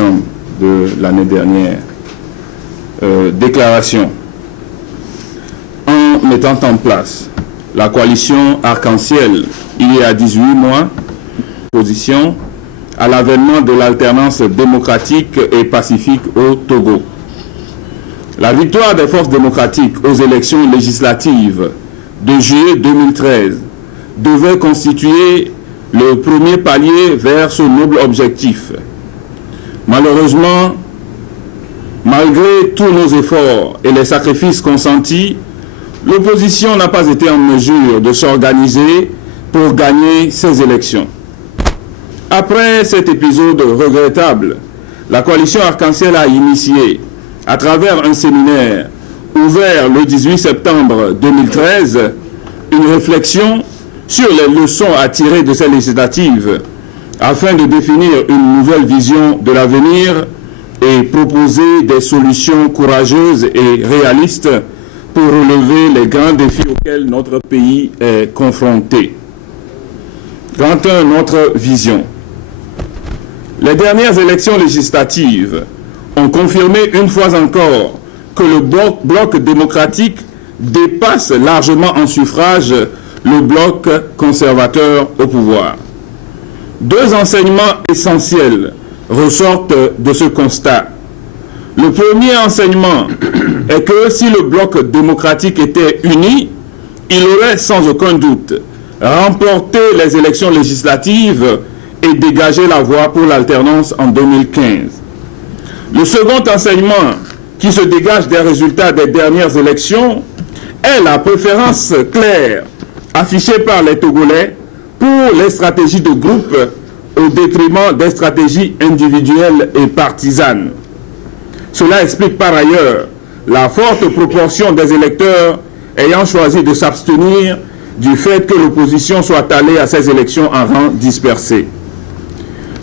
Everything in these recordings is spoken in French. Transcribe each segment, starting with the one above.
septembre de l'année dernière. Déclaration. En mettant en place la coalition Arc-en-Ciel il y a 18 mois, position à l'avènement de l'alternance démocratique et pacifique au Togo. La victoire des forces démocratiques aux élections législatives de juillet 2013 devait constituer le premier palier vers ce noble objectif. Malheureusement, malgré tous nos efforts et les sacrifices consentis, l'opposition n'a pas été en mesure de s'organiser pour gagner ces élections. Après cet épisode regrettable, la coalition Arc-en-Ciel a initié, à travers un séminaire ouvert le 18 septembre 2013, une réflexion sur les leçons à tirer de ces législatives afin de définir une nouvelle vision de l'avenir et proposer des solutions courageuses et réalistes pour relever les grands défis auxquels notre pays est confronté. Quant à notre vision, les dernières élections législatives ont confirmé une fois encore que le bloc démocratique dépasse largement en suffrage le bloc conservateur au pouvoir. Deux enseignements essentiels ressortent de ce constat. Le premier enseignement est que si le bloc démocratique était uni, il aurait sans aucun doute remporté les élections législatives et dégagé la voie pour l'alternance en 2015. Le second enseignement qui se dégage des résultats des dernières élections est la préférence claire affichée par les Togolais pour les stratégies de groupe au détriment des stratégies individuelles et partisanes. Cela explique par ailleurs la forte proportion des électeurs ayant choisi de s'abstenir du fait que l'opposition soit allée à ces élections en rang dispersé.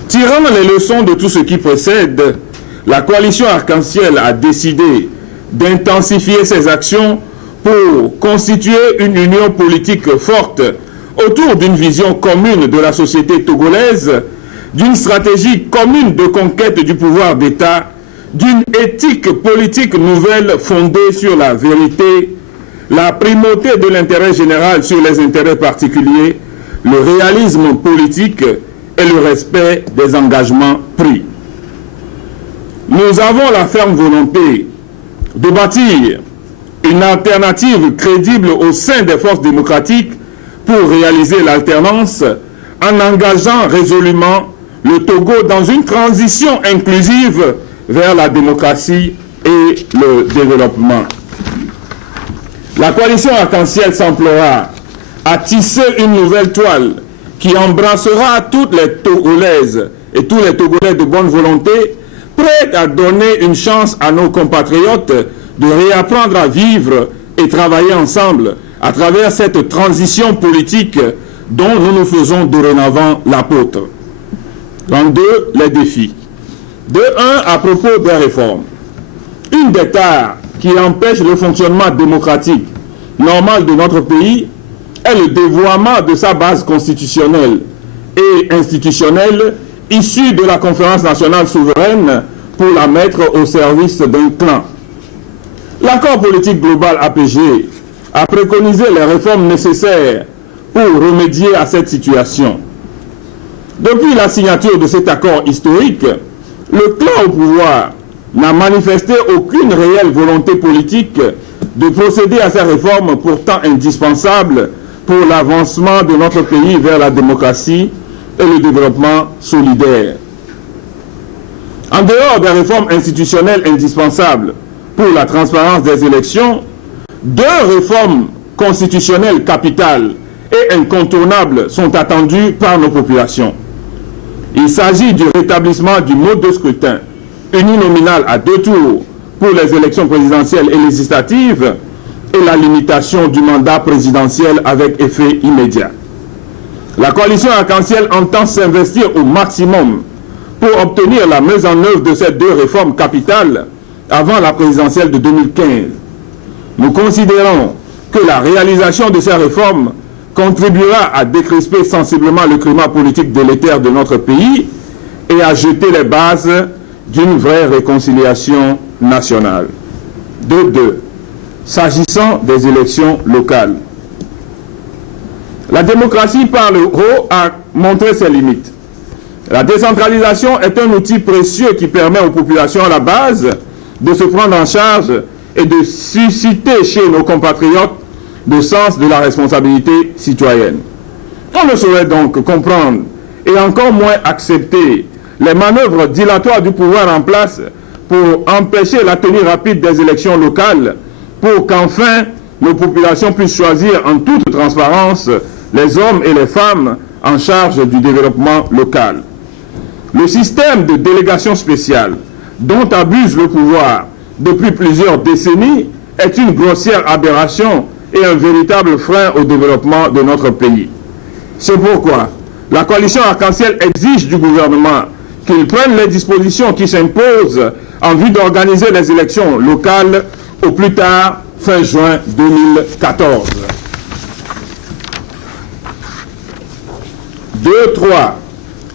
Tirant les leçons de tout ce qui précède, la coalition Arc-en-Ciel a décidé d'intensifier ses actions pour constituer une union politique forte autour d'une vision commune de la société togolaise, d'une stratégie commune de conquête du pouvoir d'État, d'une éthique politique nouvelle fondée sur la vérité, la primauté de l'intérêt général sur les intérêts particuliers, le réalisme politique et le respect des engagements pris. Nous avons la ferme volonté de bâtir une alternative crédible au sein des forces démocratiques pour réaliser l'alternance en engageant résolument le Togo dans une transition inclusive vers la démocratie et le développement. La coalition Arc-en-Ciel s'emploiera à tisser une nouvelle toile qui embrassera toutes les Togolaises et tous les Togolais de bonne volonté, prêts à donner une chance à nos compatriotes de réapprendre à vivre et travailler ensemble à travers cette transition politique dont nous nous faisons dorénavant l'apôtre. En deux, les défis. De un, à propos des réformes. Une des tares qui empêche le fonctionnement démocratique normal de notre pays est le dévoiement de sa base constitutionnelle et institutionnelle issue de la conférence nationale souveraine pour la mettre au service d'un clan. L'accord politique global APG a préconisé les réformes nécessaires pour remédier à cette situation. Depuis la signature de cet accord historique, le clan au pouvoir n'a manifesté aucune réelle volonté politique de procéder à ces réformes pourtant indispensables pour l'avancement de notre pays vers la démocratie et le développement solidaire. En dehors des réformes institutionnelles indispensables pour la transparence des élections, deux réformes constitutionnelles capitales et incontournables sont attendues par nos populations. Il s'agit du rétablissement du mode de scrutin uninominal à 2 tours pour les élections présidentielles et législatives et la limitation du mandat présidentiel avec effet immédiat. La coalition Arc-en-Ciel entend s'investir au maximum pour obtenir la mise en œuvre de ces deux réformes capitales avant la présidentielle de 2015. Nous considérons que la réalisation de ces réformes contribuera à décrisper sensiblement le climat politique délétère de notre pays et à jeter les bases d'une vraie réconciliation nationale. De deux, s'agissant des élections locales, la démocratie par le haut a montré ses limites. La décentralisation est un outil précieux qui permet aux populations à la base de se prendre en charge et de susciter chez nos compatriotes le sens de la responsabilité citoyenne. On ne saurait donc comprendre et encore moins accepter les manœuvres dilatoires du pouvoir en place pour empêcher la tenue rapide des élections locales, pour qu'enfin nos populations puissent choisir en toute transparence les hommes et les femmes en charge du développement local. Le système de délégation spéciale dont abuse le pouvoir depuis plusieurs décennies est une grossière aberration et un véritable frein au développement de notre pays. C'est pourquoi la coalition Arc-en-Ciel exige du gouvernement qu'il prenne les dispositions qui s'imposent en vue d'organiser les élections locales au plus tard fin juin 2014. 2, 3.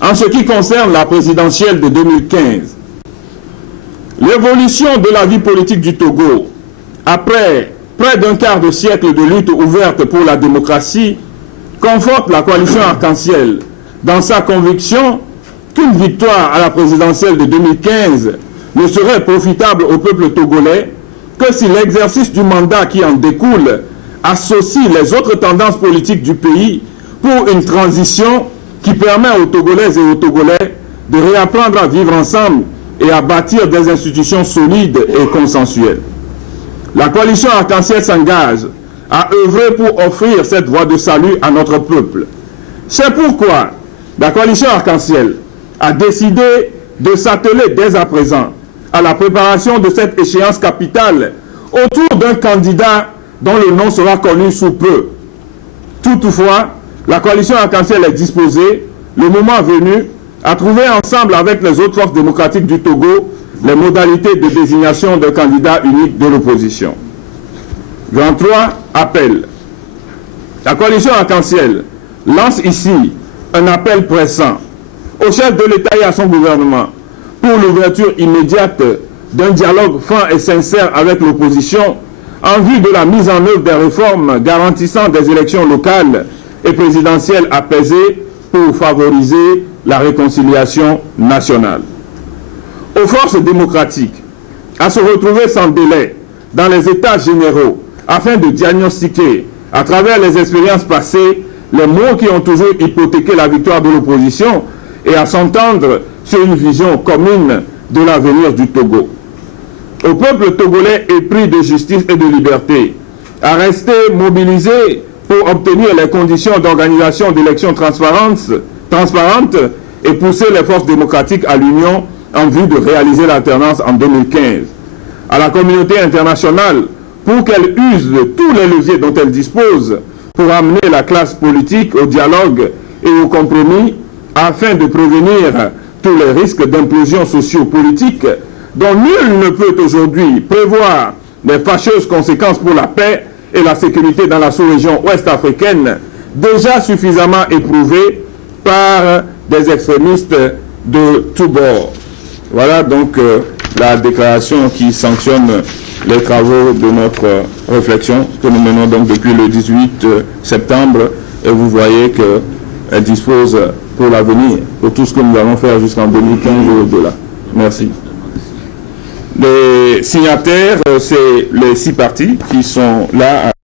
En ce qui concerne la présidentielle de 2015, l'évolution de la vie politique du Togo, après près d'un quart de siècle de lutte ouverte pour la démocratie, conforte la coalition Arc-en-Ciel dans sa conviction qu'une victoire à la présidentielle de 2015 ne serait profitable au peuple togolais que si l'exercice du mandat qui en découle associe les autres tendances politiques du pays pour une transition qui permet aux Togolaises et aux Togolais de réapprendre à vivre ensemble et à bâtir des institutions solides et consensuelles. La coalition Arc-en-Ciel s'engage à œuvrer pour offrir cette voie de salut à notre peuple. C'est pourquoi la coalition Arc-en-Ciel a décidé de s'atteler dès à présent à la préparation de cette échéance capitale autour d'un candidat dont le nom sera connu sous peu. Toutefois, la coalition Arc-en-Ciel est disposée, le moment venu, à trouver ensemble avec les autres forces démocratiques du Togo les modalités de désignation d'un candidat unique de l'opposition. Grand 3, appel. La coalition Arc-en-Ciel lance ici un appel pressant au chef de l'État et à son gouvernement pour l'ouverture immédiate d'un dialogue franc et sincère avec l'opposition en vue de la mise en œuvre des réformes garantissant des élections locales et présidentielles apaisées pour favoriser la réconciliation nationale. Aux forces démocratiques à se retrouver sans délai dans les états généraux afin de diagnostiquer à travers les expériences passées les maux qui ont toujours hypothéqué la victoire de l'opposition et à s'entendre sur une vision commune de l'avenir du Togo. Au peuple togolais épris de justice et de liberté, à rester mobilisé pour obtenir les conditions d'organisation d'élections transparentes et pousser les forces démocratiques à l'union en vue de réaliser l'alternance en 2015. À la communauté internationale pour qu'elle use de tous les leviers dont elle dispose pour amener la classe politique au dialogue et au compromis afin de prévenir tous les risques d'implosion socio-politique dont nul ne peut aujourd'hui prévoir les fâcheuses conséquences pour la paix et la sécurité dans la sous-région ouest-africaine, déjà suffisamment éprouvée par des extrémistes de tous bords. Voilà donc la déclaration qui sanctionne les travaux de notre réflexion que nous menons donc depuis le 18 septembre et vous voyez qu'elle dispose pour l'avenir, pour tout ce que nous allons faire jusqu'en 2015 et au-delà. Merci. Les signataires, c'est les 6 partis qui sont là